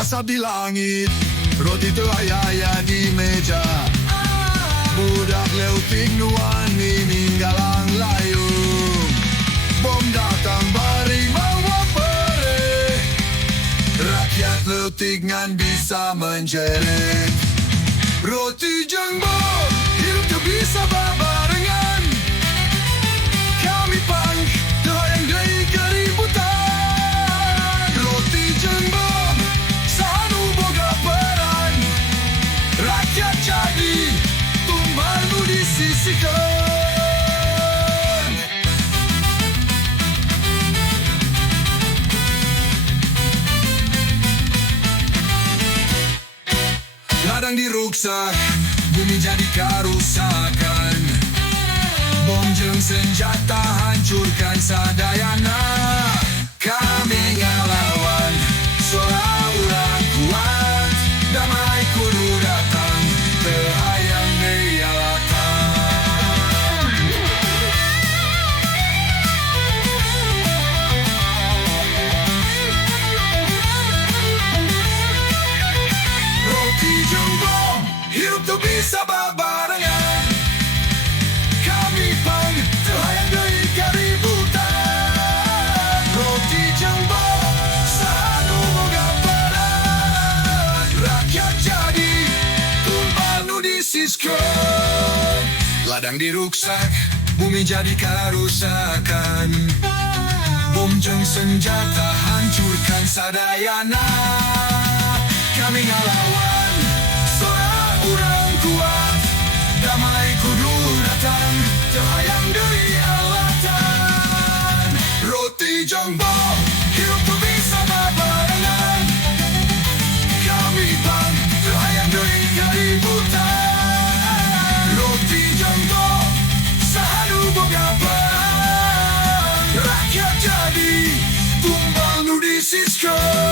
asap di langit, roti terayah di meja. Budak leutik nuani ninggalang layu. Bom datang bari bawa pere. Rakyat leutik ngan bisa menjerit. Roti jeung bom, hidup tu bisa babarengan. Kami punk, terhayang dari keributan. Roti jeung bom, sanu boga peran. Rakyat jadi tumbal nu disisihkan. Ladang diruksak, bumi jadi kerusakan. Bom jeung senjata hancurkan sadayana. Kami ngalawan, soal urang kuat. Damai kudu datang, terhayang deui alatan. Roti jeung bom, hidup tu bisa babarengan. Kami pang, terhayang deui keributan. Roti jeung bom, sanu boga peran. Rakyat jadi tumbal nu disiskeun. Ladang diruksak, bumi jadi kerusakan. Bom jeung senjata hancurkan sadayana. Kami ngalawan, soal urang kuat. Damai kudu datang, terhayang deui alatan. Roti jeung bom, hidup tu bisa babarengan. Kami bang, terhayang deui keributan. Roti jeung bom, sahanu boga peran. Rakyat jadi tumbal nu disiskeun.